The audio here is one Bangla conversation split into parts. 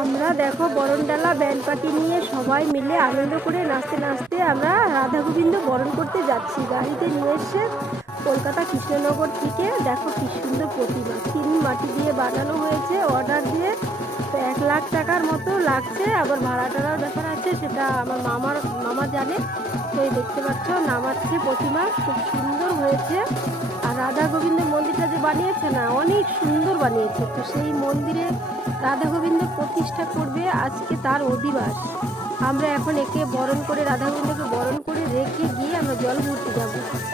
আমরা দেখো বরণডালা ব্যান্ড পার্টি নিয়ে সবাই মিলে আনন্দ করে নাচতে নাচতে আমরা রাধা গোবিন্দ বরণ করতে যাচ্ছি। গাড়িতে নিয়ে এসে কলকাতা কৃষ্ণনগর থেকে দেখো কি সুন্দর প্রতিমা। তিন মাটি দিয়ে বানানো হয়েছে অর্ডার দিয়ে তো এক লাখ টাকার মতো লাগছে। আবার ভাড়া টাড়ার ব্যাপার আছে, সেটা আমার মামার, মামা জানে। তো দেখতে পাচ্ছ, নামাচ্ছে প্রতিমা, খুব সুন্দর হয়েছে। রাধা গোবিন্দের মন্দিরটা যে বানিয়েছে না, অনেক সুন্দর বানিয়েছে। তো সেই মন্দিরে রাধা গোবিন্দ প্রতিষ্ঠা করবে আজকে তার অধিবাস। আমরা এখন একে বরণ করে রাধা গোবিন্দকে বরণ করে রেখে গিয়ে আমরা জল ভর্তি যাব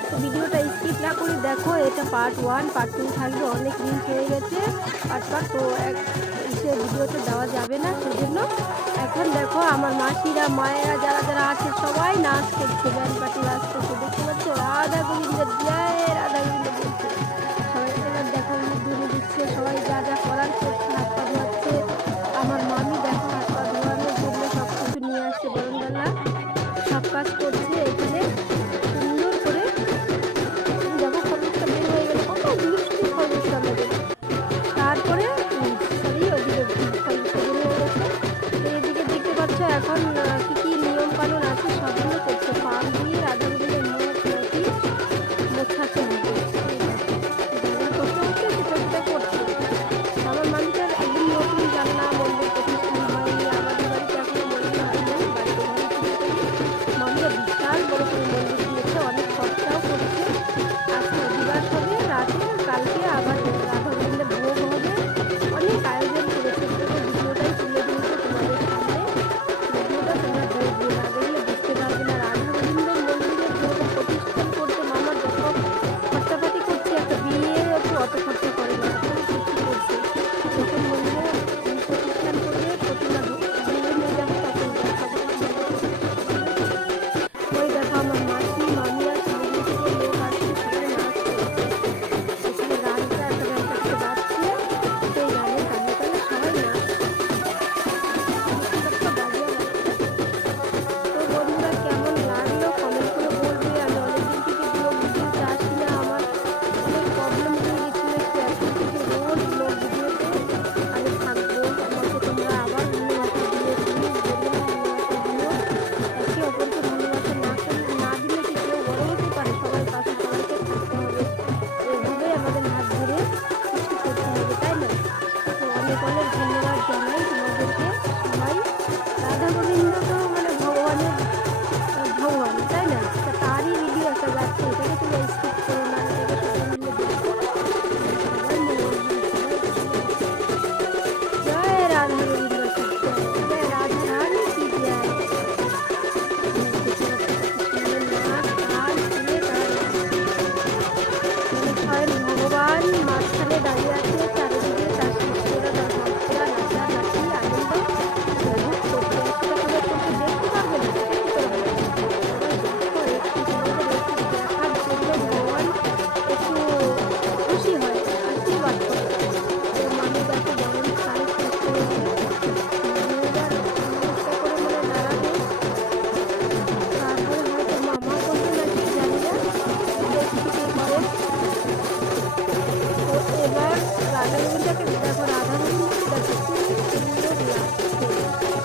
তো ভিডিওটা স্কিপ না করে দেখো, এটা পার্ট ওয়ান পার্ট টু থাকবে, অনেক দিন হয়ে গেছে পার্ট পার্ট তো এক সে ভিডিওতে দেওয়া যাবে না, সেজন্য এখন দেখো আমার মাসিরা, মায়েরা যারা যারা আছে সবাই নাচ করছে, ব্যান্ড পাটি নাচ করছে, দেখতে পাচ্ছ? রাধা গোবিন্দের জয়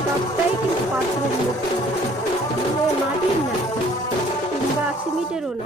সবটাই কিন্তু পাথরের মূর্তি মাটির না কিংবা সিমেন্টেরও না।